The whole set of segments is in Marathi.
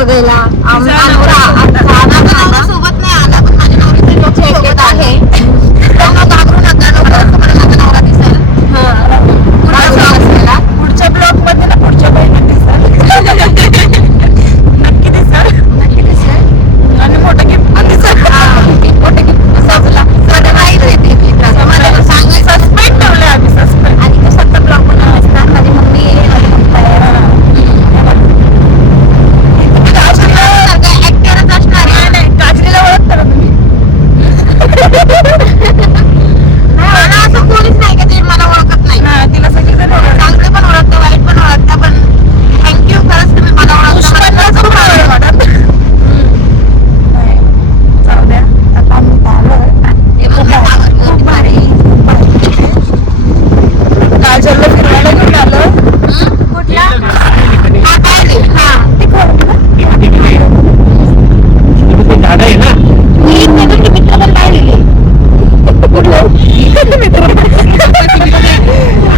बघायला सोबत नाही आला पण माझ्या नवरीचे लोक सोबत आहे त्यांना घाबरू नका नको असं मला माझा नवरा दिसेल पुढच्या ब्लॉग मध्ये ना पुढच्या महिन्यात दिसेल नक्की दिसेल आणि मोठं गिफ्ट पण दिसेल मोठं गिफ्ट सजला सगळं माहिती आहे मला सांगायचं सस्पेंड ठेवलं आम्ही सस्पेंड आणि तो सत्तर ब्लॉग मध्ये असतात माझी मम्मी ऍक्टरच असणार आहे नाही काजरीला ओळखता का तुम्ही मला असं कोणीच नाही का ते मला ओळखत नाही तिला सगळीजण चांगले पण ओळखतं वाईट पण ओळखतं पण थँक्यू खरंच तुम्ही मला ओळखता जाऊ द्या आता आम्ही खूप भारी काजलला फिरवायला घेऊन आलो कुठला झाड आहे ना मित्र पण काढलेले मित्र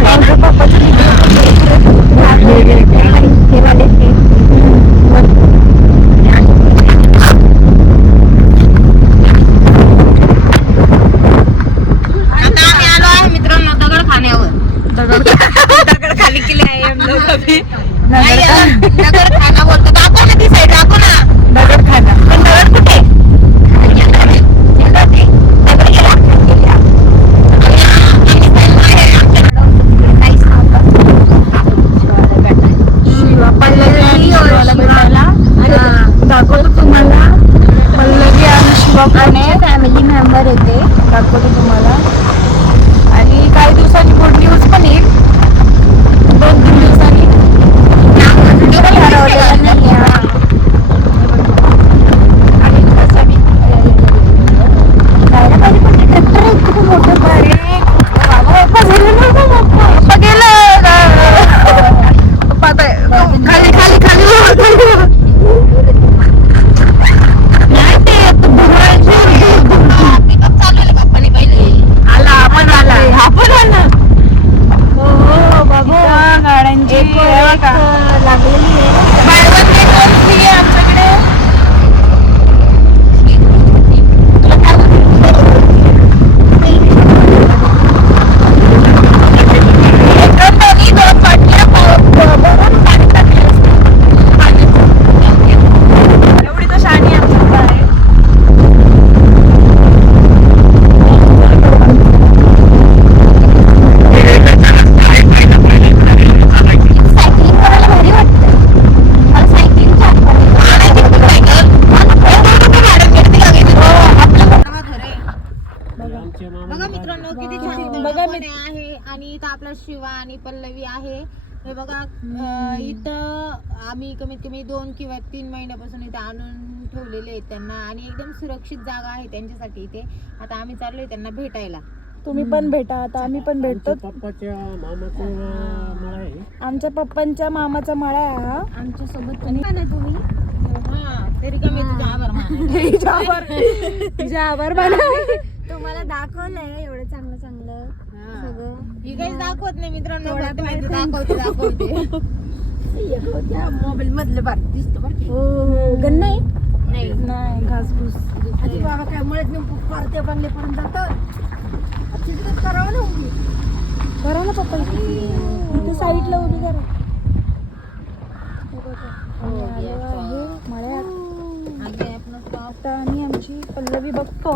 आमच्या पप्पाचे आता आम्ही आलो आहे मित्रांनो दगड खाण्यावर दगड खाली केले आहे दगड खाना बोलतो दाखव ना ती साईड दाखव ना दगड खाना पण दगड कुठे दाखवतो तुम्हाला पल्लवी आणि शिवाने फॅमिली मेंबर येते दाखवतो तुम्हाला आणि काही दिवसांनी गुड न्यूज पण येईल 2-3 दिवसांनी बघा मित्रांनो किती छान आहे आणि इथं आपला शिवा आणि पल्लवी आहे हे बघा इथं आम्ही कमीत कमी 2 किंवा 3 महिन्यापासून इथे आणून ठेवलेले आहेत त्यांना आणि एकदम सुरक्षित जागा आहे त्यांच्यासाठी इथे आता आम्ही चाललोय त्यांना भेटायला तुम्ही पण भेटा आता आम्ही पण भेटतो पप्पाच्या मामाचा मळा आहे आमच्या पप्पांच्या मामाचा मळा आहे हा आमच्या सोबत तुम्ही तरी कमी तुझा आभार माना तुम्हाला दाखवलंय एवढं चांगलं सगळं ही काही दाखवत नाही मित्रांनो दाखवते मोबाईल मधलं बार दिसतो बरं गण नाही घासपूस बाबा काय म्हणत परते बंगल्यापर्यंत जातं करावं ना उभी करा ना पप्पा इथे साईडला उभी करा मळ्यात आता आम्ही आमची पल्लवी बघतो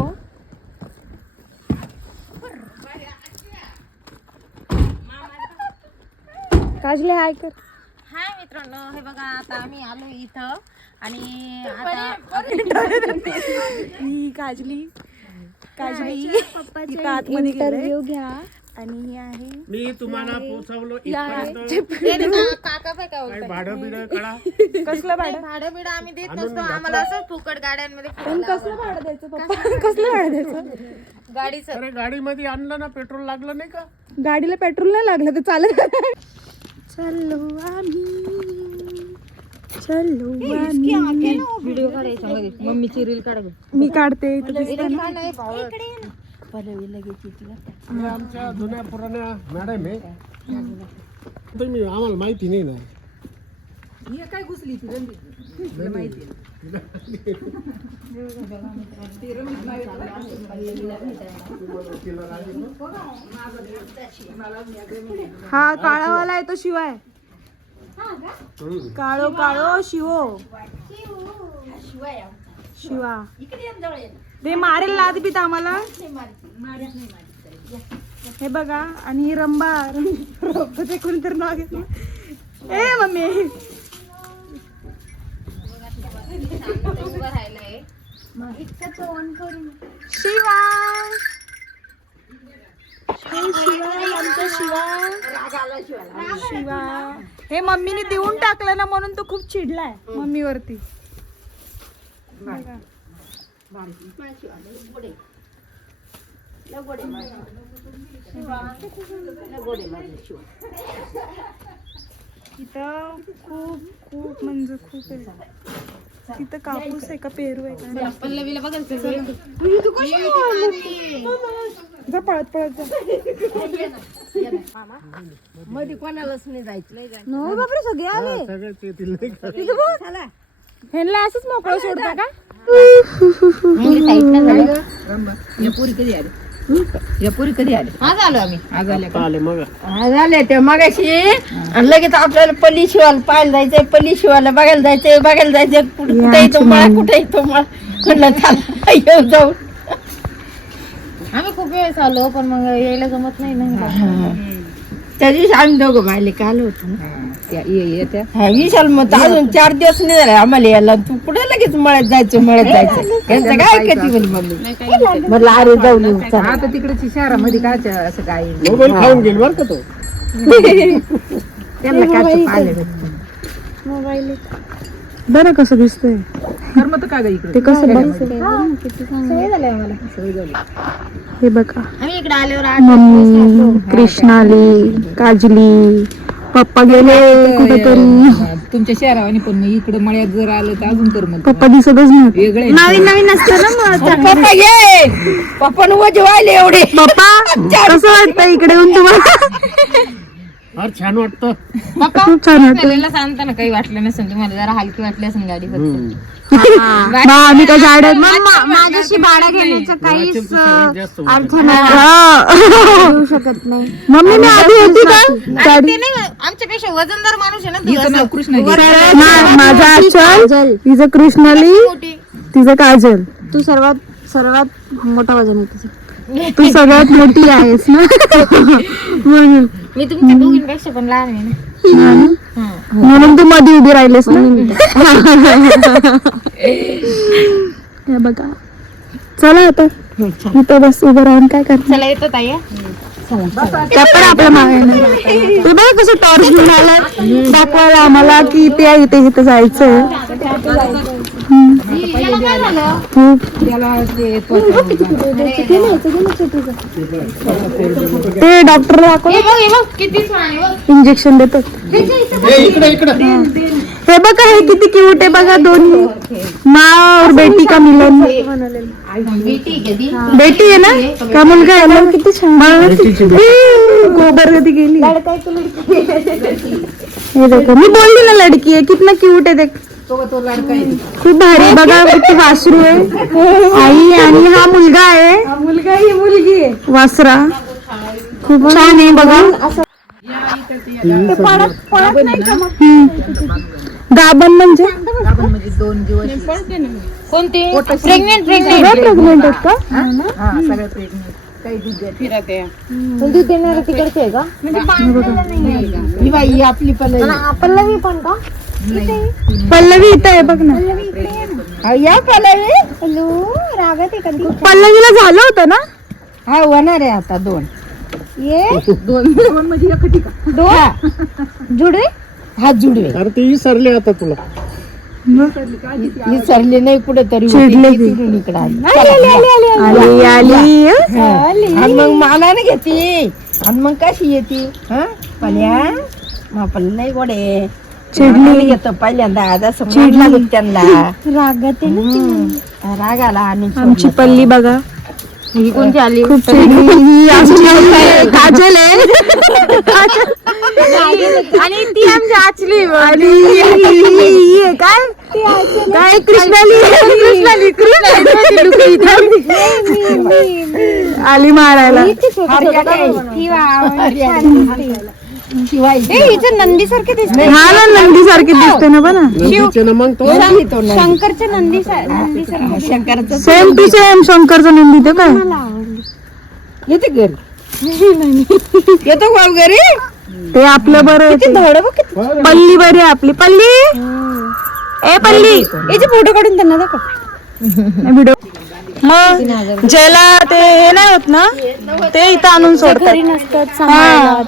काजले हाय कर हाय मित्रांनो हे बघा आता आम्ही आलो इथं आणि आता ही काजली पप्पाचा आतमध्ये इंटरव्ह्यू घ्या आणि ही आहे मी तुम्हाला पोहोचवलो काका भाडं बिडं कळा कसलं भाडं बिडं आम्ही देत नसतो आम्हाला असं फुकट गाड्यांमध्ये पण कसलं भाडं द्यायचं पप्पा कसलं भाडं द्यायचं गाडीचं अरे गाडीमध्ये आणलं ना पेट्रोल लागलं नाही का गाडीला पेट्रोल नाही लागलं तर चालत चलो व्हिडिओ काढायचा मध्ये मम्मीची रील काढ मी काढते आमच्या जुन्या पुराण्या मॅडम आहे तुम्ही आम्हाला माहिती नाही ना काय घुसली ती रंगीत माहिती हा काळावाला आहे तो शिवाय काळो काळो शिवो शिवा ते मारेल लाद बीत आम्हाला हे बघा आणि ही रंबा ते कोणीतरी नाव घेतलं ए मम्मी शिवा आमचा शिवा हे मम्मीने देऊन टाकलं ना म्हणून तो खूप चिडलाय मम्मीवरती इथं खूप खूप म्हणजे खूप आहे तिथं कापूस आहे का पेरू आहे का पल्लवीला बघायचं जा पळत पळत जा मध्ये कोणालाच नाही जायचं नो बापरे सगळे आले सगळेच येतील नाही का? ह्यांना असंच मोकळं सोडता का या पोरी कधी आले या पोरी कधी आले आज आलो आम्ही आज आले का आले मग आज आले ते मगाशी आणि लगेच आपल्याला पल्ली शिवायला पाहायला जायचंय पल्ली शिवायला बघायला जायचंय कुठे येतो मला कुठे येतो मला म्हणलं चला येऊ जाऊ आम्ही खूप वेळेस आलो पण मग यायला जमत नाही ना त्या दिवशी आम्ही दोघं बायले का आलो होतो ना विशाल मग अजून 4 दिवस नाही झाले आम्हाला यायला तू कुठे लगेच मळ्यात जायचं यांचं काय ऐकते बोल मम्मी म्हटलं अरे जाऊन येऊ चला. आता तिकडची शहरामध्ये काय असं काय मोबाईल खाऊन गेल बरं का तो त्यांना काय पाहिले मोबाईल बरं कसं दिसतंय करमत का ग इकडे ते कसं बघ सवय झाली आम्हाला हे बघा आम्ही इकडे आल्यावर मम्मी कृष्णाली काजली पप्पा गेले कुठेतरी तुमच्या शहरावानी पण मग इकडे मळ्यात जर आलं तर अजून करमत पप्पा दिसतच नाही वेगळे नवीन नवीन असतं ना मग पप्पा ये पप्पा वजे वाहिले एवढे पप्पा कसं वाटतं इकडे येऊन तुम्हाला फार छान वाटतं पप्पा खूप छान वाटतं आपल्याला सांगताना काही वाटलं नसेल तुम्हाला जरा हलकी वाटली असेल गाडी फक्त मग आम्ही काय झाड माझ्याशी भाडा घेण्याचं मुलाचे तर सगळ्यात जास्त अर्थ घेऊ शकत नाही मम्मी मी आधी होती का नाही ते नाही आमच्यापेक्षा वजनदार माणूस आहे ना तू हिचं नाव कृष्ण माझा आचल तिचं कृष्णाली मोठी तिचं काजल तू सर्वात मोठा वजन आहे तुझं तू सगळ्यात मोठी आहेस ना म्हणून मी तुमच्या दोघींपेक्षा पण लहान आहे ना म्हणून तू मध्ये उभी राहिलीस ना हे बघा चला आता इथं बस उभं राहून काय करतो चला येतो ताई त्या पण आपल्या मागे तू बघ कसं टॉर्च घेऊन आला दाखवायला आम्हाला की इथे इथे इथे जायचंय ते डॉक्टर दाखव किती छान आहे बघ. इंजेक्शन देतात इकडे इकडे हे बघा हे किती क्यूट आहे बघा दोन्ही माँ और बेटी का मिलन बेटी कधी बेटी आहे ना का मुलगा आहे ना किती छान गोबर कधी गेली हे देखो मी बोलली ना लडकी आहे कितना क्यूट आहे देख तो लडका आहे खूप भारी बघा किती वासरू आहे आई आणि हा मुलगा आहे मुलगा ही मुलगी आहे वासरा खूप छान आहे बघा गाभण म्हणजे म्हणजे 2 दिवस कोणती प्रेग्नेंट सगळ्या प्रेग्नेंट आहेत का हा सगळ्या प्रेग्नेंट काही दूध फिरते दूध देणारे तिकडचे आहे का ही बाई ही आपली पल्लवी पण का पल्लवी इथं आहे बघ ना या पल्लवी हॅलो रागत आहे कधी पल्लवीला झालं होतं ना हा होणार आहे आता 2 ये दोन म्हणजे एकटी का जुडे हा जुडवे अरे ते विसरले आता तुला ही सरले नाही कुठे तरी चिडले ती. इकडे आली आली आणि मग मानाने घेते आणि मग कशी येते हा पल्या मापल नाही गोडे चिडली घेतो पहिल्यांदा जसं चिडला त्यांना रागात राग आला आणि आमची पल्ली बघा ही कोणती आली खूप चिडली ही आमची काजल आहे आणि ती आमची आचली आणि ही आहे काय काय कृष्णाली आली मारायला. नंदी सारखे दिसते. हा ना नंदी सारखी दिसते ना पण नंदीचे ना मग तो शंकरच्या नंदी सारखे. सेम टू सेम शंकरचं नंदी ते काय येते घरी येतो का घरी. ते आपलं बरं आहे ते. पल्ली बरी आहे आपली पल्ली. ए पल्ली याचे फोटो काढून त्यांना दाखव. व्हिडिओ मग ज्याला ते हे नाही होत ना ते इथं आणून सोडतात. हा.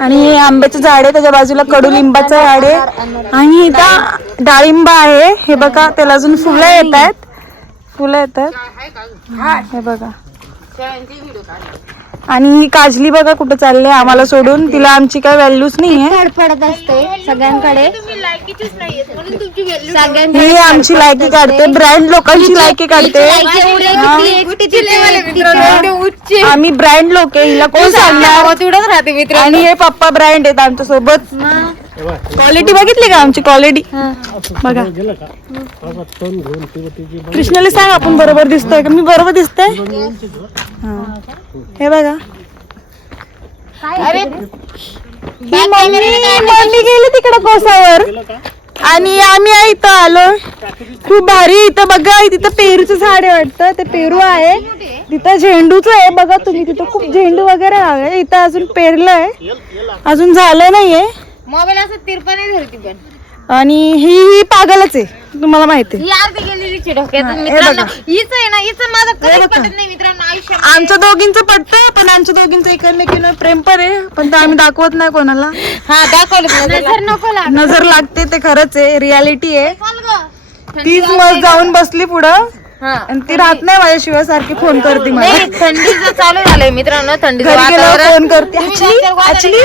आणि हे आंब्याचं झाड आहे त्याच्या बाजूला कडुलिंबाचं झाड आहे आणि इथं डाळिंब आहे. हे बघा त्याला अजून फुलं येत आहेत हे बघा. आणि ही काजली बघा कुठं चालले आम्हाला सोडून. तिला आमची काय व्हॅल्यूच नाहीये. धडपडत असते सगळ्यांकडे. ही आमची लायकी काढते. ब्रँड लोकांची लायकी काढते. आम्ही ब्रँड लोक आहे. हिला कोण सांगणार. तेवढंच राहते मित्र. आणि हे पप्पा ब्रँड आहेत आमच्या सोबत. क्वालिटी बघितली का आमची क्वालिटी बघा. गेलं का बाबा तोंड घेऊन तिची कृष्णाला सांग आपण बरोबर दिसतोय का. मी बरोबर दिसतोय. हे बघा ही मम्मी गेली तिकडे कोसावर आणि आम्ही इथं आलो. खूप भारी इथं बघा. तिथं पेरूचं झाड आहे वाटतं. ते पेरू आहे. तिथं झेंडूचं आहे बघा तुम्ही. तिथं खूप झेंडू वगैरे आहे. इथं अजून पेरलंय अजून झालं नाहीये. मोबाईल असं तिरपणे धरती पण. आणि ही पागलच आहे तुम्हाला माहिती आहे. ही अर्धी गेलेली डोक्यात. मित्रांनो हीच आहे ना. हिचं माझं कधीच पटत नाही मित्रांनो आयुष्यात. आमच्या दोघींचं पटतं पण आमच्या दोघींचं एकमेकींवर प्रेम पण आहे पण ते आम्ही दाखवत नाही कोणाला. हा दाखवलं. नजर नको लाग. नजर लागते ते खरंच आहे. रियालिटी आहे. चाल गं. तीच मग जाऊन बसली पुढं हा. आणि ती राहत नाही माझ्याशिवाय. सारखी फोन करते मला. नाही थंडीचं चालू झालंय मित्रांनो. थंडीचं घरी गेल्यावर वातावरण. फोन करते. ऍक्च्युली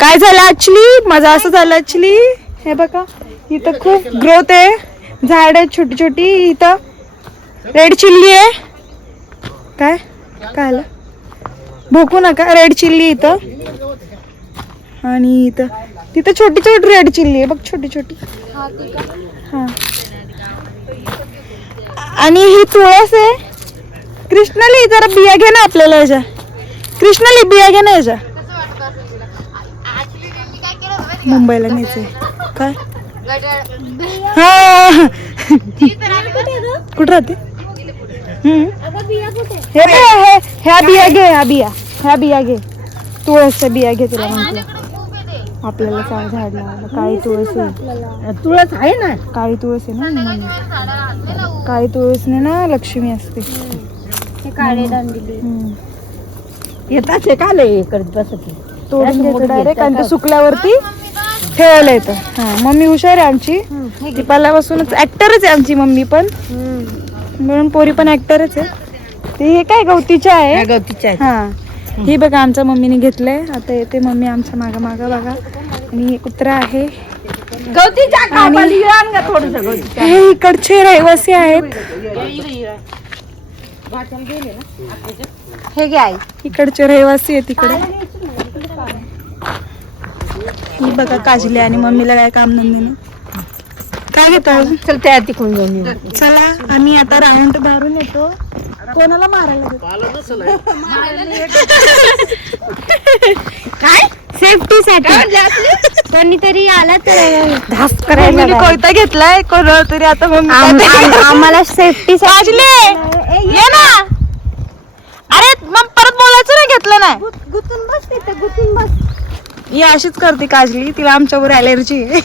काय झालं ऍक्च्युली माझं असं झालं ऍक्च्युली. हे बघा इथं खूप ग्रोथ आहे. झाड आहे छोटी छोटी. इथं रेड चिल्ली आहे. काय काय आलं भोकू नका. रेड चिल्ली इथं आणि इथं तिथं छोटी छोटी रेड चिल्ली आहे बघ छोटी छोटी. हा आणि ही तुळस आहे. कृष्णाली जरा बिया घे ना आपल्याला याच्या. कृष्णाली बिया घे ना याच्या. मुंबईला न्यायचंय काय. हा कुठं राहते. हे बघ, ह्या बिया घे. ह्या बिया घे. तुळसच्या बिया घे. तुला म्हणतो आपल्याला काय झाड लावायला. काळी तुळस आहे. तुळस आहे ना. काळी तुळस आहे ना. काळी तुळसने ना लक्ष्मी असते. काळे दांडिली. येतात का लय करत बसत. तोडून घ्यायचं डायरेक्ट आणि ते सुकल्यावरती ठेवायला येतं. हा मम्मी हुशार आहे आमची. ती पहिल्यापासूनच ऍक्टरच आहे आमची मम्मी पण. म्हणून पोरी पण ऍक्टरच आहे. ते हे काय गवतीच्या आहे. गवतीच्या हा ही बघा आमच्या मम्मीने घेतलंय. आता येते मम्मी आमच्या मागा मागा बघा. आणि हे कुत्रा आहे. गवतीच्या हे इकडचे रहिवासी आहेत. हे घे आई. इकडचे रहिवासी आहेत इकडे. ही बघा काजली आणि मम्मीला काय काम नंदिनी. काय घेतो चल त्या तिकडून जाऊन येऊ. चला आम्ही आता राऊंड मारून येतो. कोणाला मारायला काय सेफ्टी साठी कोणीतरी आला तर धास मम्मीने कोयता घेतलाय कोणाला तरी. आता मम्मी आम्हाला सेफ्टी काजले ये ना. अरे मग परत बोलायचं नाही घेतलं नाही. गुतून बस तिथे गुतून बस. ही अशीच करते काजली. तिला आमच्यावर ॲलर्जी आहे.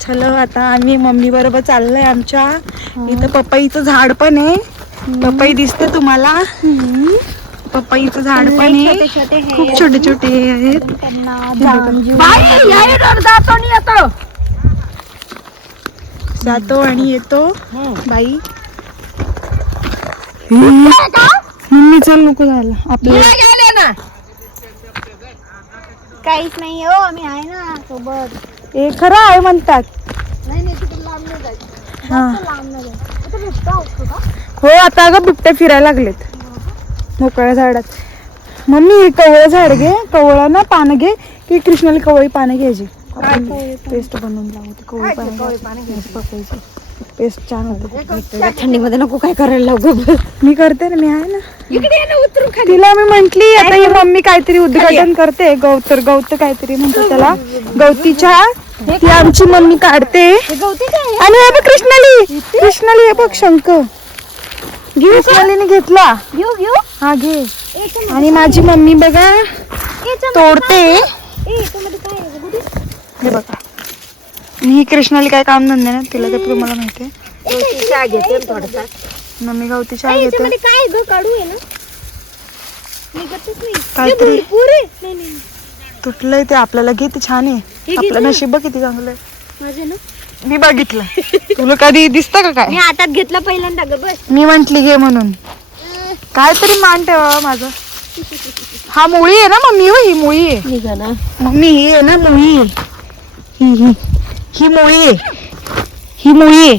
चलो आता आम्ही मम्मी बरोबर चाललोय आमच्या. इथं पपईचं झाड पण आहे. पपई दिसते तुम्हाला. पपईचं झाड पण आहे. खूप छोटे छोटे आहेत. जातो आणि येतो बाई. मम्मी चल नको झालं आपल्याला. काहीच नाही हो आम्ही आहे ना सोबत. हे खरं आहे म्हणतात. नाही तिकडे लांब नाही जायचं. हा लांब नाही जायचं. हो आता अगं बिबट्या फिरायला लागलेत मोकळ्या झाडात. मम्मी हे कवळ झाड घे, कवळा ना पानं घे की कृष्णाला कवळी पानं घ्यायची, पेस्ट बनवून लावते. कवळी पानं पकायची, पेस्ट छान होते. थंडीमध्ये नको काय करायला लावू. मी करते ना, मी आहे ना. इकडे ये ना, उतरून खाली. तिला मी म्हंटली आता ही मम्मी काहीतरी उद्घाटन करते, गवत काहीतरी म्हणतो त्याला, गवतीच्या. ही आमची मम्मी काढते. आणि हे बघ कृष्णाली हे बघ शंख कृष्णालीने घेतला. हा घे. आणि माझी मम्मी बघा तोडते. हे बघा, ही कृष्णाली काय काम धंदे ना, तिला ते तुम्हाला माहिती आहे. मम्मी गवती चहा घेते. काहीतरी तुटलंय ते, आपल्याला घे, ते छान आहे. आपलं नशीब बघ किती चांगलं आहे. मी बघितलं. तुला कधी दिसतं का काय? मी हातात घेतला पहिल्यांदा ग बस. मी म्हंटली घे म्हणून. काहीतरी मान ठेवा माझं. हा मुळी आहे ना मम्मी? हो ही मुळी आहे मम्मी, ही आहे ना मुळी आहे. ही मुळी आहे, ही मुळी आहे.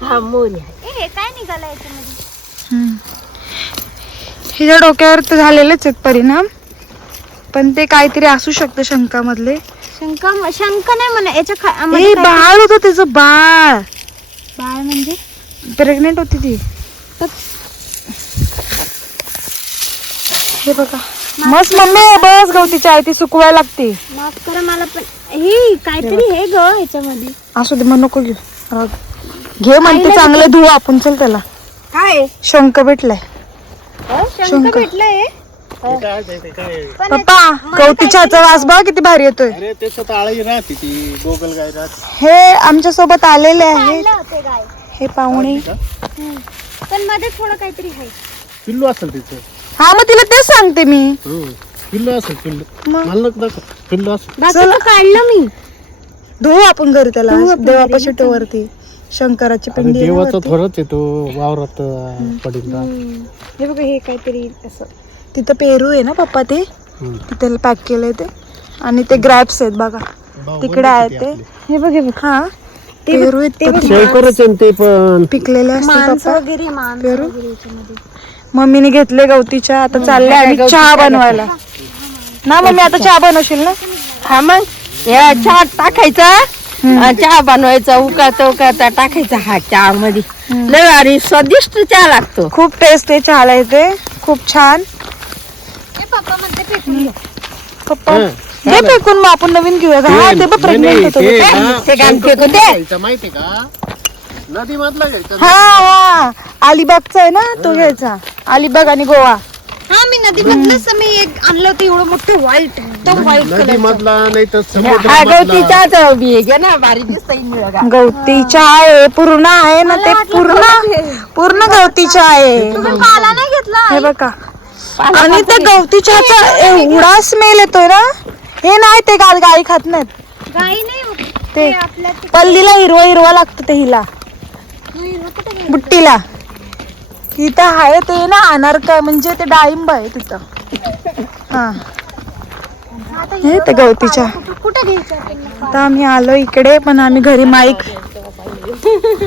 हा मोरी. काय निघालं याच्यामध्ये? हिच्या डोक्यावर तर झालेलेच आहेत परिणाम, पण ते काहीतरी असू शकतं शंकामधले. शंख नाही म्हणा याच्या ए बाळ होतं त्याचं, बाळ म्हणजे प्रेग्नेंट होती ती. हे बघा मस्त मम्मी, बस गवतीची आहे ती सुकवायला लागते. माफ करा मला, पण हे काहीतरी हे ग ह्याच्यामध्ये. असू दे, मग नको घेऊ, राहू दे. घे म्हणते चांगलं धुवू आपण. चल त्याला काय शंख भेटलाय. शंख भेटलंय. पप्पा गवती चहाचा वास बघ किती भारी येतोय. अरे त्याच्यात आळी राहते, ती गोगल गाय राहते. हे आमच्या सोबत आलेले आहेत होते गाय, हे पाहुणे. पण मध्ये थोडं काहीतरी आहे. पिल्लू असेल तिचं. हा मग तिला तेच सांगते मी. पिल्लू असेल, पिल्लू मला नको दाखव. पिल्लू असेल. चला काढलं मी. धुवू आपण घरी त्याला, देवापाशी वरती शंकराची आणि पिंडी आहे ना देवाचा वरती. थोडंच आहे तो, वावरात पडील राहत. हे बघा हे काहीतरी असं. तिथं पेरू आहे ना पप्पा, ते तिथे पॅक केलंय ते. आणि ते ग्रॅप्स आहेत बघा तिकडे आहेत ते. हे बघ हे बघ, हा पेरू आहेत शेवकरच आहे ते पण. पिकलेले असते पप्पा वगैरे पेरू. मम्मीने घेतले गवतीच्या. आता चालले आम्ही चहा बनवायला ना. मम्मी आता चहा बनवशील ना? हा मग या चहा टाकायचा, चहा बनवायचा, उकाळता टाकायचा हा चहा मध्ये. लय भारी स्वादिष्ट चहा लागतो. खूप टेस्ट आहे चहाला इथे, खूप छान. पप्पा म्हणते फेकून घ्या. पप्पा दे फेकून, मग आपण नवीन घेऊया. हा ते पण प्रेग्नेंट होतो ते काम फेकून दे. माहितीये का, नदी मधला घ्यायचा. हा अलिबागचा आहे ना तो घ्यायचा. अलिबाग आणि गोवा. हा मी नदी मधलंच मी एक आणलं होतं एवढं मोठं व्हाईट, एकदम व्हाईट नदी मधला नाही तर हा समुद्र गवती चहाचा बी आहे ना, भारी दिसत. गवती चहा आहे, पूर्ण आहे ना ते, पूर्ण गवती चहा आहे. काला नाही घेतला. हे बघा, आणि त्या गवती चहाचा एवढा स्मेल येतोय ना. हे नाही ते गाई खात नाहीत गाई नाही ते, आपल्या पल्लीला हिरवा लागतं ते, हिला बुट्टीला. तिथं आहे ते ना अनारका, म्हणजे ते डाळिंब आहे तिथं. हा हे ते गवतीच्या. कुठे घ्यायचं? आता आम्ही आलो इकडे, पण आम्ही घरी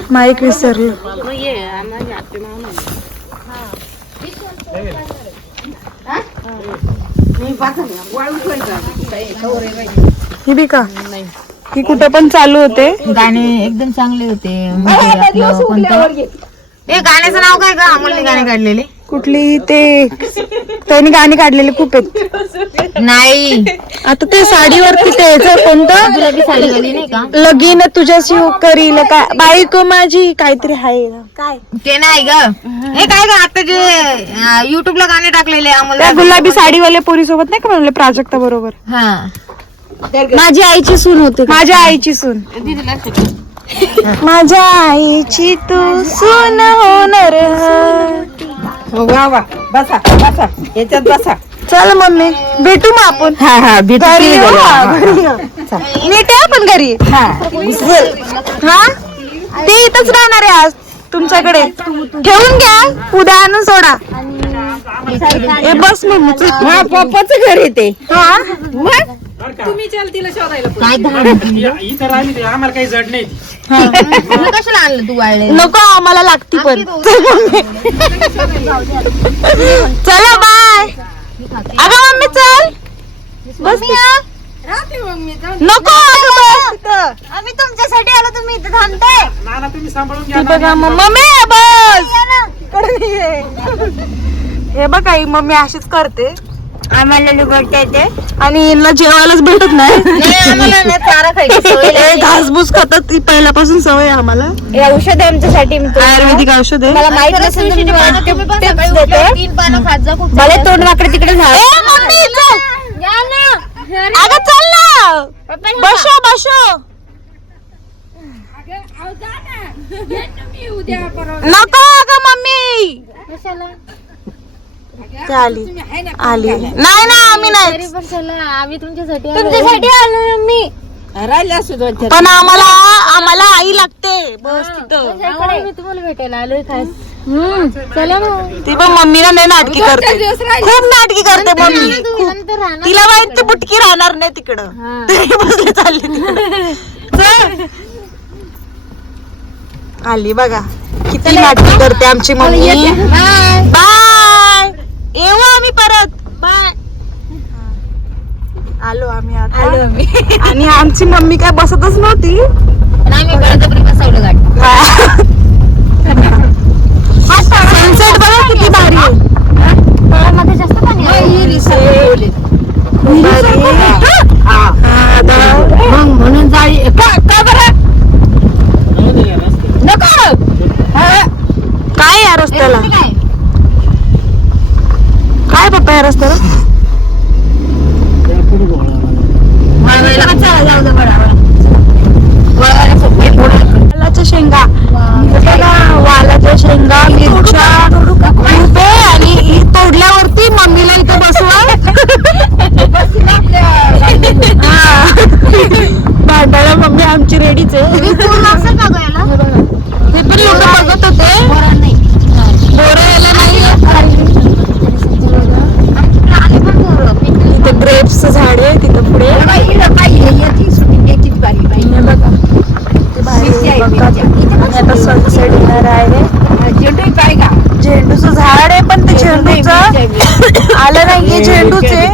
माईक विसरलो. ही बी का ही कुठं पण चालू होते. गाणे एकदम चांगले होते. हे गाण्याचं नाव काय का? अमोलने गाणे काढलेले कुठली ते, त्यांनी गाणी काढलेली खूप आहेत. नाही. आता ते साडीवरती ते याचं कोणतं, गुलाबी साडी घाली नाही का? लगीन तुझ्याशी करील काय, बायको माझी काहीतरी आहे काय. ते नाही ग, हे काय ग आता जे युट्यूबला गाणे टाकलेले अमोल. त्या गुलाबी साडीवाल्या पोरी सोबत नाही का म्हणले, प्राजक्ता बरोबर. हा माझी आईची सून होते, माझ्या आईची सून, माझ्या आईची तू सून होणार. वा वा, बसा बसा याच्यात बसा. चल मम्मी भेटू मग आपण. हा हा भेटू. घरी येऊ, नीट आहे आपण घरी. हा ते इथंच राहणार आहे आज तुमच्याकडे, ठेवून घ्या, उद्या आणून सोडा. हे बस मम्मीच पप्पाचं घर येते. हा मग तुम्ही चल तिला शोधायला पुढे. काय दहा इथं राहिली ते आम्हाला काही जड नाही ती. तुला कशाला आणलं तू वाळले नको आम्हाला लागती पण चला बाय अगं मम्मी चल बस राहते मग मी जाऊन. नको अगं बस तिथं. आम्ही तुमच्यासाठी आलो तुम्ही इथं थांबते नाना तुम्ही सांभाळून ती घ्या. बघा मम्मी बस इकडे नाही ये. हे बघा ही मम्मी अशीच करते आम्हाला लुगडता येते आणि यांना जेवायलाच भेटत नाही आम्हाला ना चारा खायची सवय हे घासबूस खातात ती पहिल्यापासून सवय आहे आम्हाला हे औषध आहे आमच्यासाठी आयुर्वेदिक औषध आहे मला माहित नसेल तर मी तुम्हाला tips देते. 3 पानं खात जा खूप मला तोंड वाकडे तिकडे झालं ए, मम्मी, चल. अगं चल ना बसो बसो अहो, जा ना. ये तुम्ही उद्या परवा. नको अगं मम्मी ती आली आली नाही ना आम्ही नाही आम्ही तुमच्यासाठी आलो मी राहिले असू दोन चार. पण आम्हाला आई लागते बस तिथं मी तुम्हाला भेटायला आलोय खास चला ना ती पण मम्मीला नाही नाटकी करते दिवस राहिले. खूप नाटकी करते मम्मी खूप. नंतर राहणार तिला माहित ती बुटकी राहणार नाही तिकडं तरी बसले चालले तिकडं. चल. आली बघा किती नाटकी करते आमची मम्मी बाय येऊ आम्ही परत बाय आलो आम्ही आता आणि आमची मम्मी काय बसतच नव्हती आम्ही बळजबरी बसवलं गाडी सनसेट बघा किती भारी आहे. तळ्यामध्ये जास्त पाणी आहे. मग म्हणून जाई का बरं नको. काय या रस्त्याला काय काय पप्पा या रस्त्याला त्या पुढे बोळा. जाऊ दे बडा वालाच्या शेंगा हे बघा वालाच्या शेंगा मिरच्या खूप आहे आणि ही तोडल्यावरती मम्मीला इथं बसवा भांडायला मम्मी आमची रेडीच आहे हे पण लोक बघत होते बोरं यायला नाही इथे ग्रेप्स झाड आहे तिथं पुढे हे बघा ते भारी बघा आणि आता सनसेट येणार आहे झेंडूचं झाड आहे पण ते झेंडूचं आलं नाहीये झेंडूचे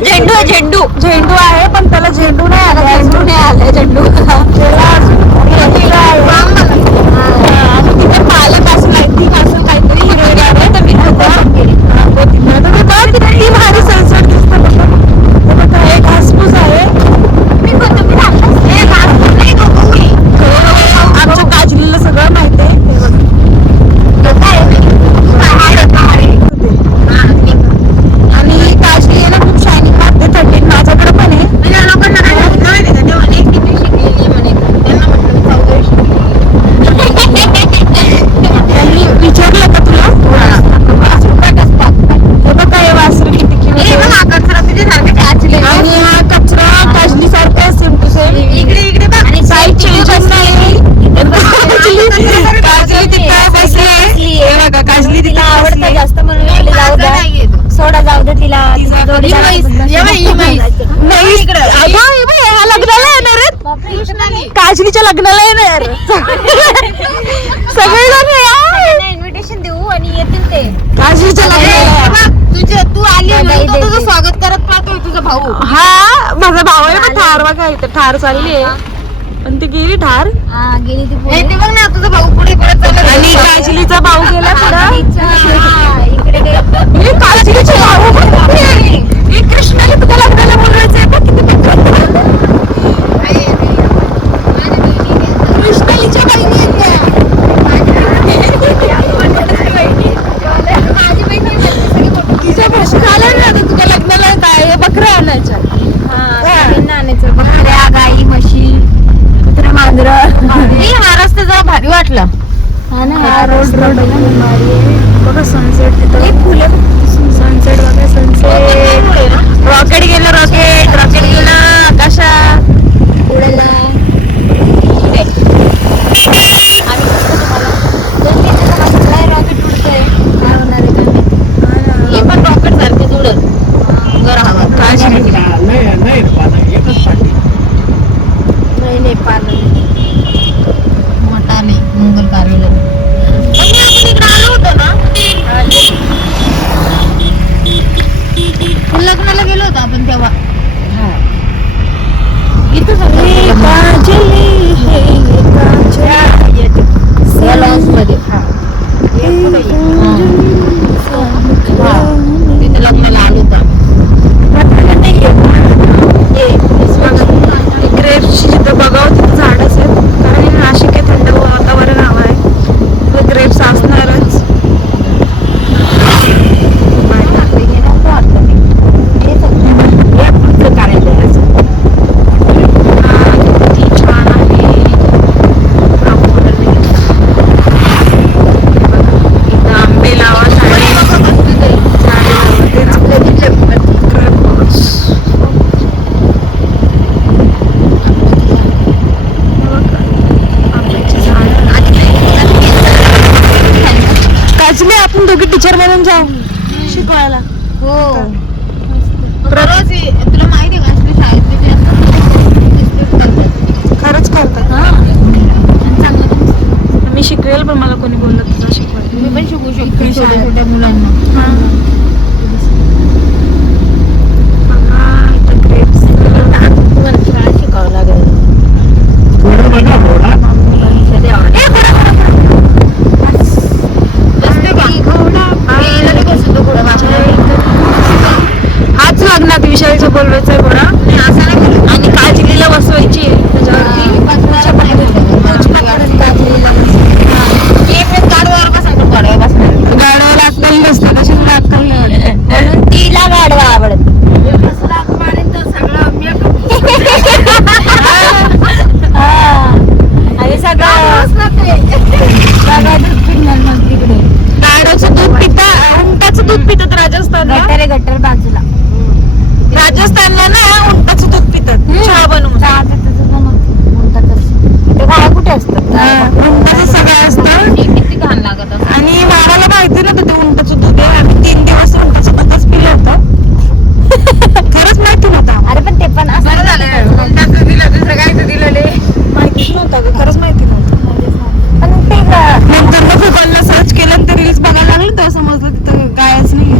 झेंडू आहे पण त्याला झेंडू नाही आला झेंडू त्याला अजून आणि तिथे पालक असं माहिती असं काहीतरी हिरवेगार आहे तर मी किती भारी सनसेट दिसतं बघा. हे बघा हे घासपूस आहे आमच्या काजलीला सगळं माहिती आहे हे बघा. आणि काजली आहे ना खूप शायनिंग मारते थंडीत माझ्याकडे पण आहे त्यांनी विचारलं का तुला हे बघा हे वासरू किती cute आहे. आणि हा कचरा काजली सारखा सेम टू सेम काही चेंजेस नाही काजली तिथे बसली हे बघा काजली तिथे आवडतं जास्त म्हणून म्हणले जाऊ द्या सोडा जाऊ दे तिला नाही अगं हे बघ, ह्या लग्नाला येणार आहेत. काजलीच्या लग्नाला येणार सगळेजण या. इन्व्हिटेशन देऊ आणि येतील ते काजलीच्या लग्नाला तू आली म्हणून तो तुझं स्वागत करत पाहतोय तुझा भाऊ हा माझा भाऊ आहे ना ठार बघा इथे ठार चालली आहे पण ती गेली ठार गेली ती पुढे ते बघ ना तुझा भाऊ पुढे पडत चालला आणि काजलीचा भाऊ गेला पुढं इकडे हे काजलीचे भाऊ बघ. हे कृष्णाला तुला लग्नाला बोलवायचंय बघ किती कृष्णालीच्या बहिणी आहेत तिच्या भाषेत आलं ना तुझ्या लग्नाला काय हे बकऱ्या आणायच्या आणायचं बकऱ्या गाई म्हशी कुत्रे मांजर हा रस्ता जरा भारी वाटला हा रोड बघा सनसेट तिथं फुलं सनसेट बघा सनसेट रॉकेट गेलं रॉकेट गेलं आकाशात उडायला रॉकेट उडतंय काय होणार आहे हे पण रॉकेट सारखेच उडत वर हवा नाही नाही काजली हे या लॉन्स मध्ये तिथे लग्नाला आलो होतो ग्रेप्सची जिथं बघावं तिथं झाडच आहेत कारण हे नाशिक आहे, थंड वातावरण हवं आहे, ग्रेप्स असणारच. आपण दोघी टीचर म्हणून जाऊ शिकवायला. हो रोज तुला माहिती का असली शाळेतले जे असतात खरंच करतात. मी शिकवेल पण मला कोणी बोललं तुझं शिकवायला. मी पण शिकू शकते छोट्या छोट्या मुलांना. शिकावं लागेल. हाच लग्नात विषयाचं बोलवायचं आहे बरं आणि काजलीला बसवायची आहे त्याच्यावरती. गाडवाला अक्कल नसतं कशाला अक्कल नाही म्हणून तिला गाडवा आवडत. आणि सगळं गाडवाचं दूध पिता, उंटाचं दूध पितात राजस्थानला. गटर बाजूला राजस्थानला ना उंटाचं दूध पितात चहा बनवून. गाय कुठे असतात? उंटाचं सगळं असतं किती घाण लागत असं. आणि मला माहिती नव्हतं ते उंटाचं दूध आहे. आम्ही 3 दिवस उंटाचं दूधच पिलं होतं. खरंच माहिती नव्हतं. अरे पण ते पण असं माहितीच नव्हतं ग, खरंच माहिती नव्हतं. पण ते नंतर मग गुगलला सर्च केलं आणि ते रील्स बघायला लागले तेव्हा समजलं तिथं गायच नाही.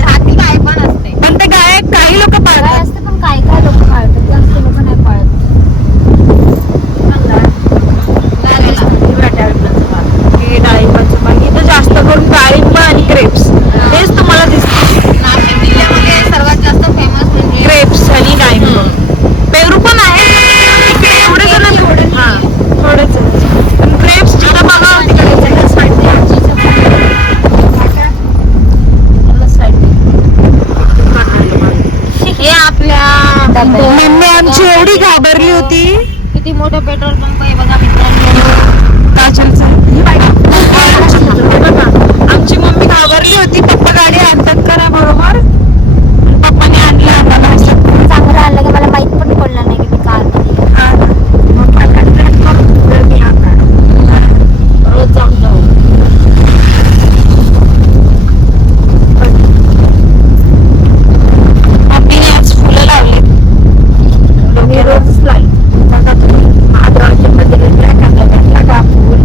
रात्री काय पण असते. पण ते गाय काही लोक गाय पाळतात. असते पण काय काय लोक पाळतात, जास्त लोक नाही पाळत. हे डाळिंबाचं बाग इथं जास्त करून डाळिंब आणि ग्रेप्स हेच तुम्हाला दिसतं. नाशिक जिल्ह्यामध्ये सर्वात जास्त फेमस म्हणजे ग्रेप्स आणि डाळिंब. पेरू पण आहे इकडे एवढे जण हा थोडेच आहेत. पण ग्रेप्स जिथं बघा हे आपल्या मम्मी आमची एवढी घाबरली होती. किती मोठं पेट्रोल पंप आहे बघा मित्रांनो. काजलचा आमची मम्मी घाबरली होती. पप्पा गाडी आणतात करा बरोबर. पप्पाने आणलं आम्हाला. चांगलं आलं की मला माहित पण पडलं नाही की मी कार रोज जाऊन जाऊ. मम्मीने आज फुलं लावली. मी रोजच लाईन महादेवाच्या मंदिरात कापूर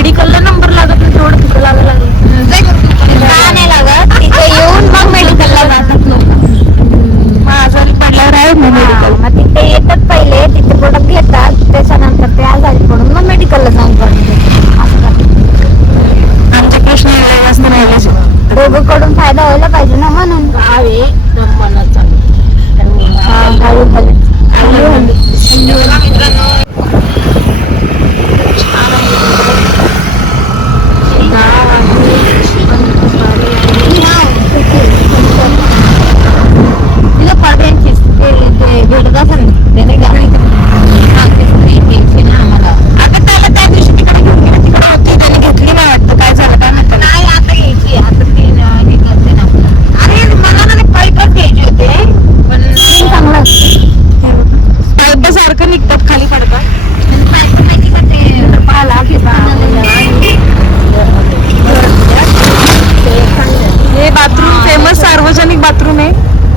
मेडिकलला नंबर लागत नाही, तेवढं तिथं लागायला लागलं. का नाही लागत, तिथे येऊन मग मेडिकलला जातात लोक. मग आजारी पडल्यावर आहे मग मेडिकल. मग तिथे येतात पहिले, तिथे प्रोडक्ट घेतात, त्याच्यानंतर ते आजारी पडून मग मेडिकलला जाऊन आमच्या कृष्ण जास्त राहिल्याचे. दोघंकडून फायदा व्हायला पाहिजे ना, म्हणून गावे मनाचा तिला पडद्यांची ते नाही आम्हाला. आता त्याला त्या दिवशी तिकडे घेऊन गेले, तिकडे होती त्याने घेतली नाही वाटतं, काय झालं काय माहिती. नाही आता घ्यायची, आता ते हे करते ना. अरे मला ना पाईपच घ्यायचे होते, पण चांगलं पाईप सारखं निघतात खाली पडतात. पाईप माहिती का ते पाला की हे बाथरूम फेमस सार्वजनिक बाथरूम आहे.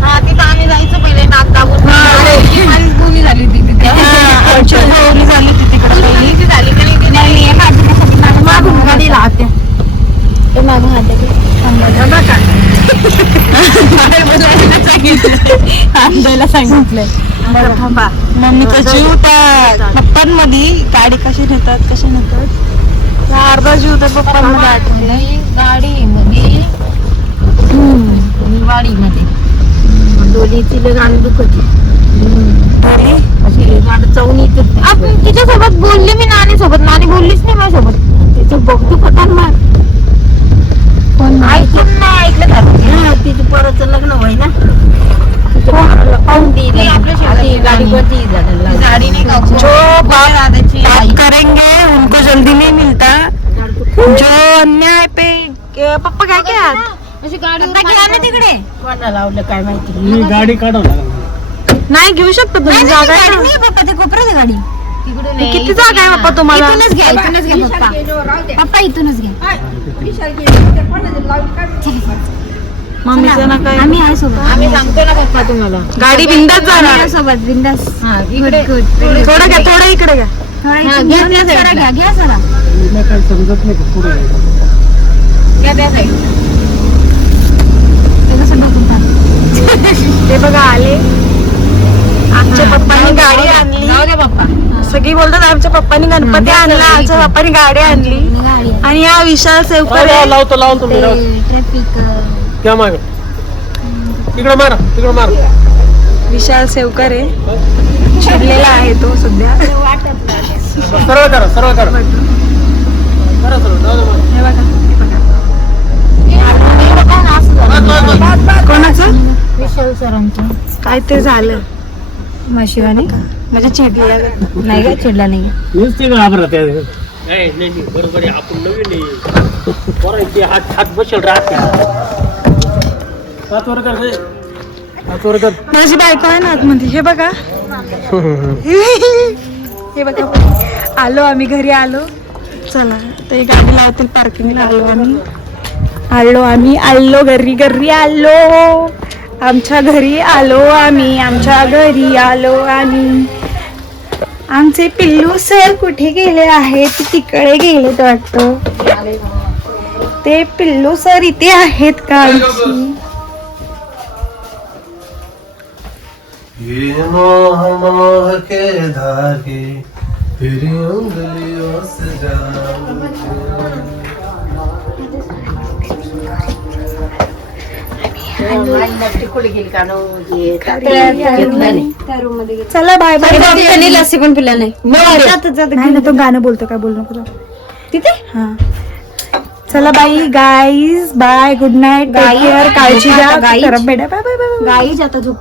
हा तिथं आम्ही जायचं पहिले नाक दाबून. माझी बोली झाली होती तिथे. आमची बोलणी झाली होती तिकडे पहिली. बोलीची झाली का नाही ते नाही. मागून गाडीला हात्या ते मागून आंब्याला सांगितलंय. बरं थांबा, मम्मीचा जीव त्या पप्पांमध्ये गाडी कशी नेतात त्या अर्धा जीव त्या पप्पांमध्ये आठवले. गाडी मध्ये वाडीमध्ये डोलीची गाणी दुखती अशी गाडी चावून येते. आपण तिच्यासोबत बोलली मी नानी सोबत, नानी बोललीच नाही माझ्यासोबत. तिचं बघ दुखतात मग ऐकून नाही ऐकलं का? तिचं परत लग्न होय ना पाहून ती आपल्या शेवटी गाडी कोणती गाडी नाही का जो दादाची आई. बात करेंगे उनको जल्दी नहीं मिलता. जो अन्याय पे पप्पा काय क्या अशी गाडी तिकडे कोणा लावलं काय माहिती. मी गाडी काढावं लागेल. नाही घेऊ शकता तुम्ही, जागा आहे ना. पप्पा ते कोपऱ्यात गाडी तिकडून किती जागा आहे पप्पा तुम्हाला? इथूनच घ्या पप्पा. पप्पा इथूनच घ्या. मम्मीचं ना काय, आम्ही आहे सोबत. आम्ही सांगतो ना पप्पा तुम्हाला. गाडी बिंदास जाणार. सोबत बिंदास. इकडे थोडं घ्या, थोडं इकडे घ्या. घ्या जरा तुला काही समजत नाही का पुढे घ्या त्या साईड. ते बघा आले. आमच्या पप्पांनी गाडी आणली. जाऊ द्या पप्पा. सगळी बोलतात आमच्या पप्पांनी गणपती आणला, आमच्या पप्पांनी गाडी आणली. गाडी आणि या विशाल सेवकर आहे. लावतो मी ट्रॅफिक त्या मागे तिकडे मारा विशाल सेवकर आहे, चिडलेला आहे तो सध्या. सरळ करा हे बघा, कोणाचं विशाल सरांचं काय ते झालं शिवानी म्हणजे चिडलेला. नाही का चिडला नाही. नुसते घाबरत नाही बरोबर आहे. आपण नवीन पोरांचे हात बसेल राहते. हात वर कर. माझी बायको आहे ना आतमध्ये. हे बघा हे बघा, आलो आम्ही घरी आलो. चला ते गाडी लावतील पार्किंगला. आलो घरी आलो. आमच्या घरी आलो आम्ही. आमचे पिल्लू सर कुठे गेले आहेत? तिकडे गेलेत वाटतं. ते पिल्लू सर इथे आहेत का आमची? ये मोह के धागे तेरी उंगलियों से चला बाय बाय. लस्सी पण पिला नाही. नाही ना, तो गाणं बोलतो, काय बोलू नको तिथे. हा चला बाई गाईज, बाय, गुड नाईट, काळजी घ्या. Bye bye bye. गाई जाता झोप.